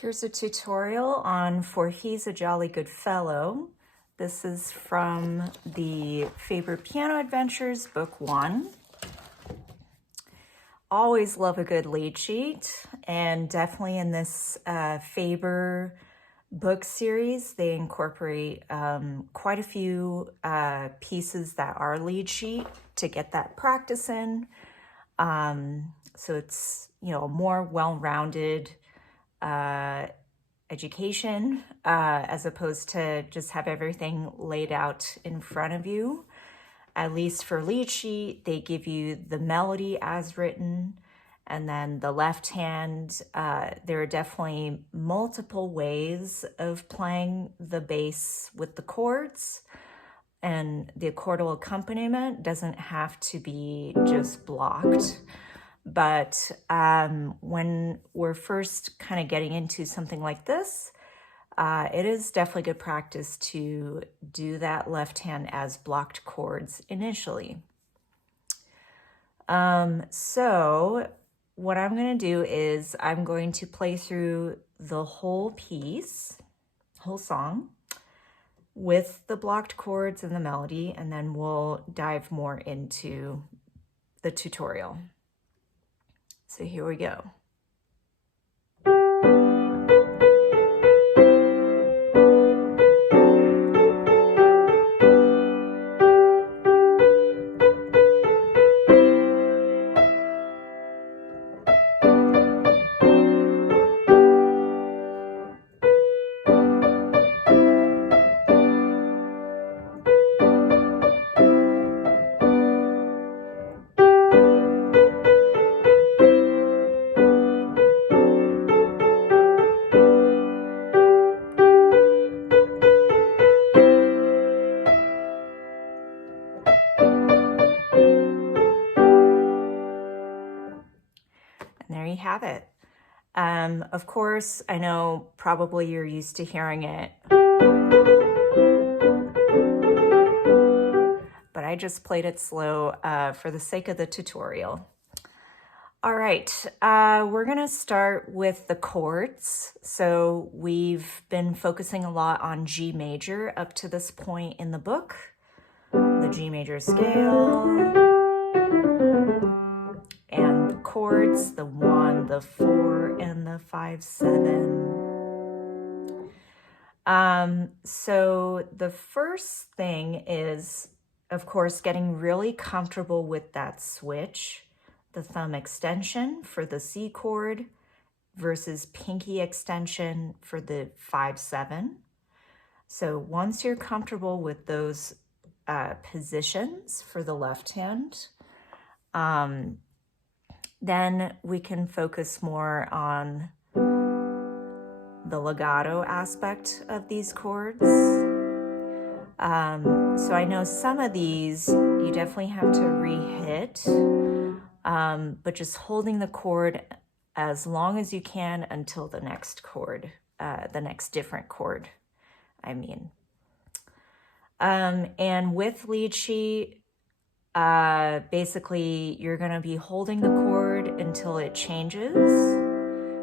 Here's a tutorial on For He's a Jolly Good Fellow. This is from the Faber Piano Adventures, Book 1. Always love a good lead sheet, and definitely in this Faber book series, they incorporate quite a few pieces that are lead sheet to get that practice in. So it's, a more well-rounded education as opposed to just have everything laid out in front of you. At least for lead sheet, they give you the melody as written, and then the left hand, there are definitely multiple ways of playing the bass with the chords, and the chordal accompaniment doesn't have to be just blocked. But when we're first kind of getting into something like this, it is definitely good practice to do that left hand as blocked chords initially. So what I'm going to do is I'm going to play through the whole piece, whole song, with the blocked chords and the melody, and then we'll dive more into the tutorial. So here we go. There you have it. Of course, I know probably you're used to hearing it, but I just played it slow for the sake of the tutorial. All right, we're gonna start with the chords. So we've been focusing a lot on G major up to this point in the book, the G major scale, and the chords, the 1, the 4, and the 5, 7. So the first thing is, of course, getting really comfortable with that switch, the thumb extension for the C chord versus pinky extension for the 5, 7. So once you're comfortable with those positions for the left hand, then we can focus more on the legato aspect of these chords. So I know some of these you definitely have to re-hit, but just holding the chord as long as you can until the next chord, the next different chord, I mean. And with lead sheet, basically you're going to be holding the chord until it changes.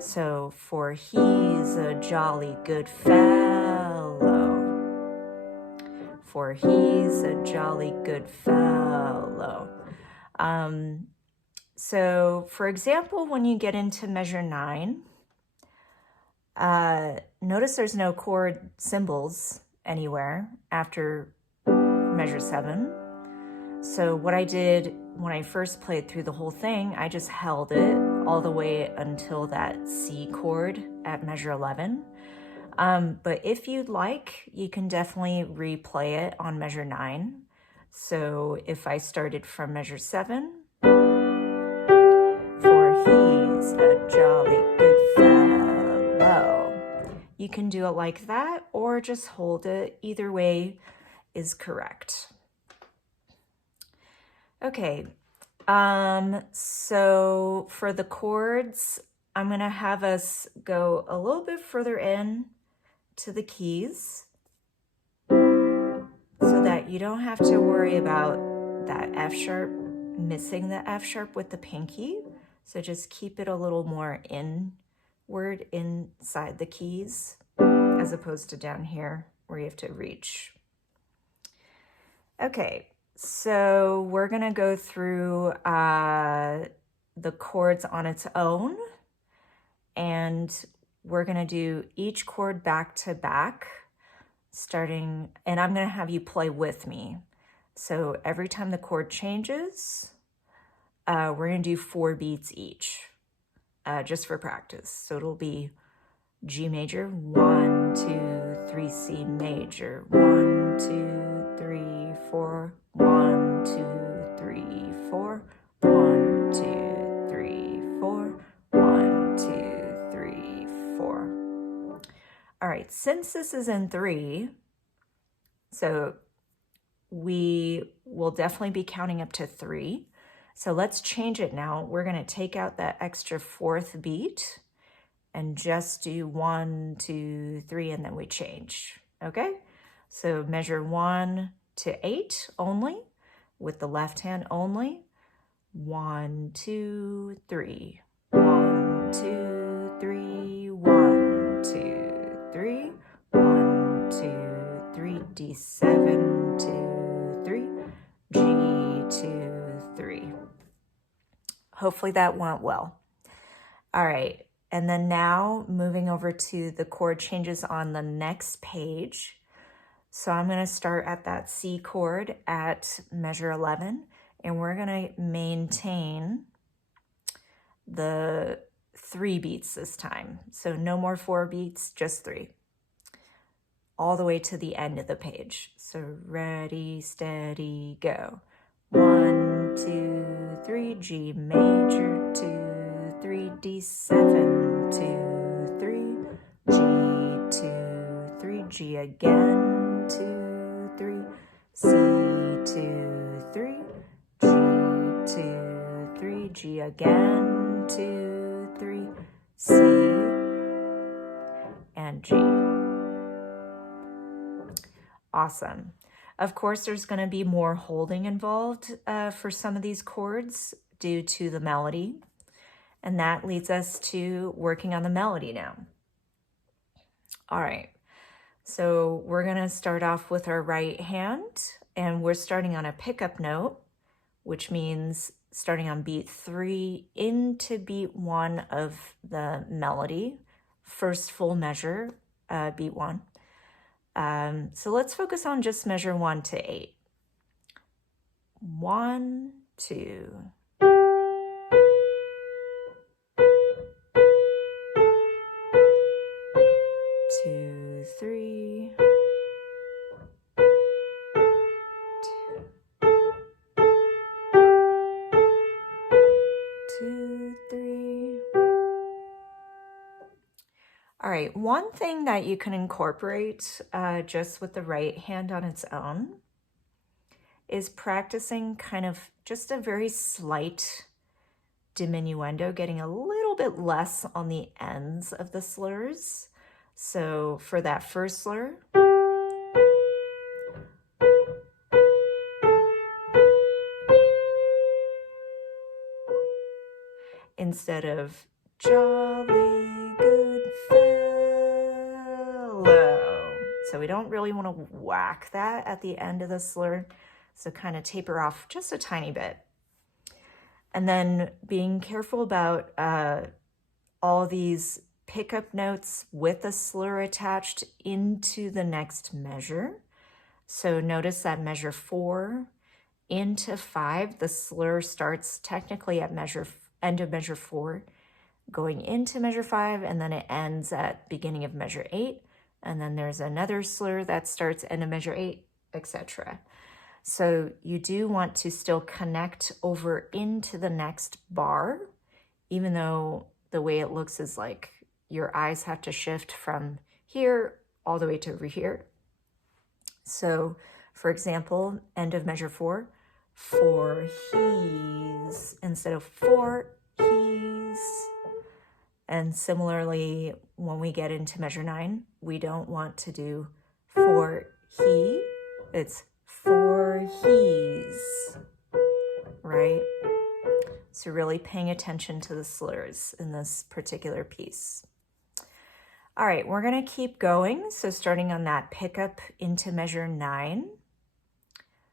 So for he's a jolly good fellow, for he's a jolly good fellow. So for example, when you get into measure 9, notice there's no chord symbols anywhere after measure 7. So what I did when I first played through the whole thing, I just held it all the way until that C chord at measure 11. But if you'd like, you can definitely replay it on measure 9. So if I started from measure 7, for he's a jolly good fellow, you can do it like that or just hold it. Either way is correct. Okay, so for the chords, I'm going to have us go a little bit further in to the keys so that you don't have to worry about that F sharp, missing the F sharp with the pinky. So just keep it a little more in word inside the keys as opposed to down here where you have to reach. Okay, so we're gonna go through the chords on its own, and we're gonna do each chord back to back, starting, and I'm gonna have you play with me. So every time the chord changes, we're gonna do 4 beats each, just for practice. So it'll be G major, 1, 2, 3, C major, 1, 2, 3, 4, 1, 2, 3, 4, 1, 2, 3, 4, 1, 2, 3, 4. All right, since this is in 3, so we will definitely be counting up to 3. So let's change it now. We're gonna take out that extra 4th beat and just do 1, 2, 3, and then we change, okay? So measure 1 to 8 only, with the left hand only. 1, 2, 3. 1, 2, 3. 1, 2, 3. 1, 2, 3. D7, 2, 3. G2, 3. Hopefully that went well. All right. And then now moving over to the chord changes on the next page. So I'm going to start at that C chord at measure 11, and we're going to maintain the 3 beats this time. So no more 4 beats, just 3. All the way to the end of the page. So ready, steady, go. 1, 2, 3, G major, 2, 3, D7, 2, 3, G2, 3, G again, 2, 3, C2, 3, G2, 3, G again, 2, 3, C, and G. Awesome. Of course, there's going to be more holding involved for some of these chords due to the melody. And that leads us to working on the melody now. All right. So we're going to start off with our right hand, and we're starting on a pickup note, which means starting on beat 3 into beat 1 of the melody, first full measure, beat 1. So let's focus on just measure 1 to 8. 1, 2. 2, 3. 2, 3. All right, one thing that you can incorporate just with the right hand on its own is practicing kind of just a very slight diminuendo, getting a little bit less on the ends of the slurs. So for that first slur, instead of jolly good fellow. So we don't really want to whack that at the end of the slur. So kind of taper off just a tiny bit. And then being careful about all these pickup notes with a slur attached into the next measure. So notice that measure 4 into 5, the slur starts technically at end of measure 4, going into measure 5, and then it ends at beginning of measure 8. And then there's another slur that starts end of measure 8, etc. So you do want to still connect over into the next bar, even though the way it looks is like your eyes have to shift from here all the way to over here. So for example, end of measure 4, 4 he's instead of 4 he's. And similarly, when we get into measure 9, we don't want to do 4 he, it's 4 he's, right? So really paying attention to the slurs in this particular piece. All right, we're gonna keep going. So starting on that pickup into measure 9.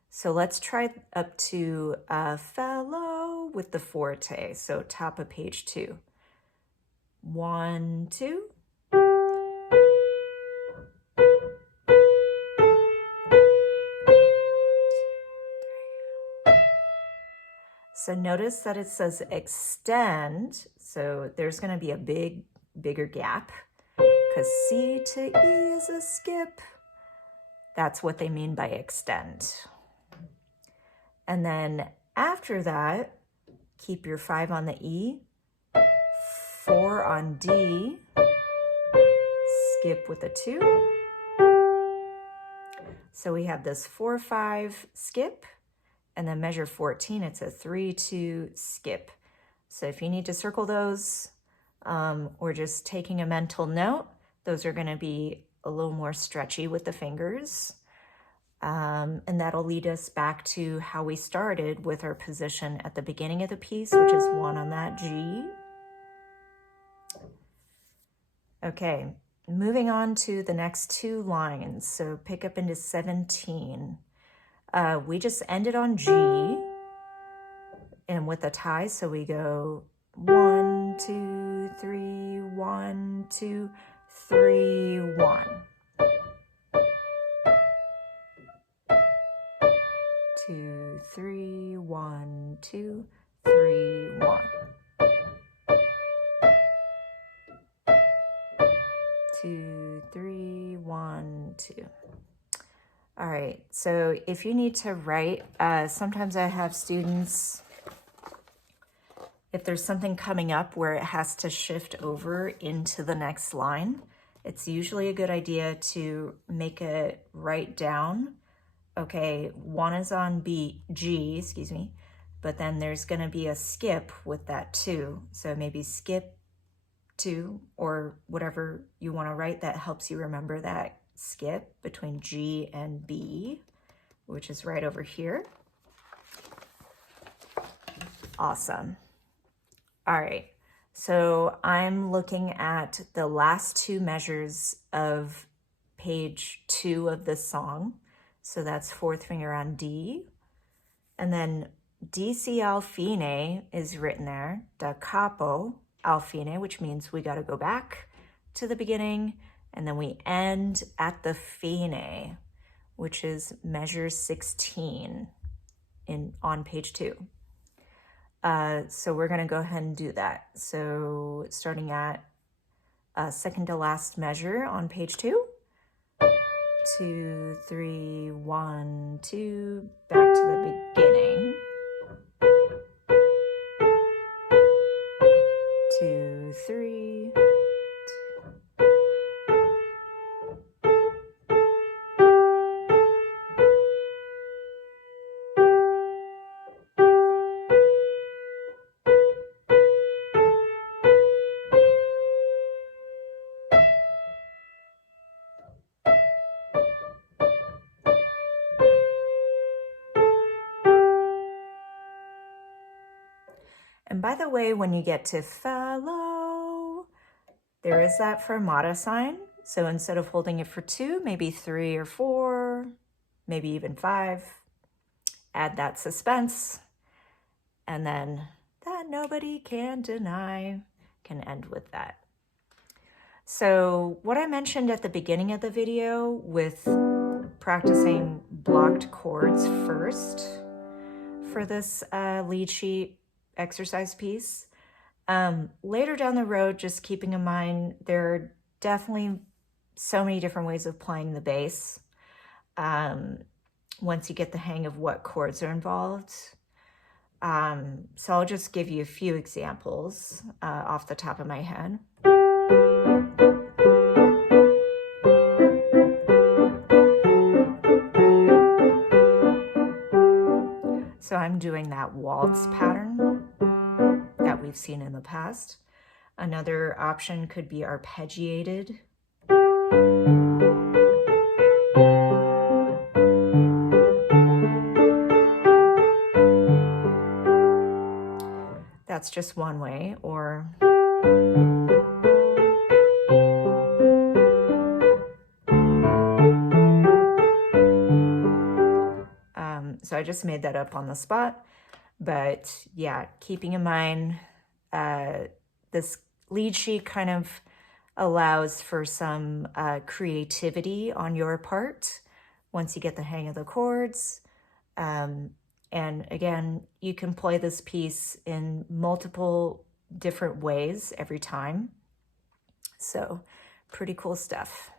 So let's try up to a fellow with the forte. So top of page 2. 1, 2. So notice that it says extend. So there's going to be a bigger gap because C to E is a skip. That's what they mean by extend. And then after that, keep your 5 on the E, 4 on D, skip with a 2. So we have this 4, 5 skip, and then measure 14, it's a 3, 2 skip. So if you need to circle those or just taking a mental note, those are going to be a little more stretchy with the fingers. And that'll lead us back to how we started with our position at the beginning of the piece, which is 1 on that G. Okay, moving on to the next 2 lines. So pick up into 17. We just ended on G and with a tie, so we go 1, 2, 3, 1, 2, 3, 1. 2, 3, 1, 2, 3, 1. 2, 3, 1, 2. All right, so if you need to write, sometimes I have students, if there's something coming up where it has to shift over into the next line, it's usually a good idea to make it write down. Okay, 1 is on G, excuse me, but then there's gonna be a skip with that 2. So maybe skip 2 or whatever you wanna write that helps you remember that skip between G and B, which is right over here. Awesome. All right, so I'm looking at the last 2 measures of page 2 of this song. So that's 4th finger on D. And then D, C al fine is written there, da capo al fine, which means we got to go back to the beginning. And then we end at the fine, which is measure 16 on page 2. So we're going to go ahead and do that. So starting at second to last measure on page 2. 2, 3, 1, 2, back to the beginning. 2, 3. And by the way, when you get to fellow, there is that fermata sign. So instead of holding it for 2, maybe 3 or 4, maybe even 5, add that suspense. And then that nobody can deny can end with that. So what I mentioned at the beginning of the video with practicing blocked chords first for this lead sheet exercise piece. Later down the road, just keeping in mind, there are definitely so many different ways of playing the bass. Once you get the hang of what chords are involved. So I'll just give you a few examples off the top of my head. So I'm doing that waltz pattern that we've seen in the past. Another option could be arpeggiated. That's just one way, or just made that up on the spot. But yeah, keeping in mind, this lead sheet kind of allows for some creativity on your part once you get the hang of the chords. And again, you can play this piece in multiple different ways every time. So pretty cool stuff.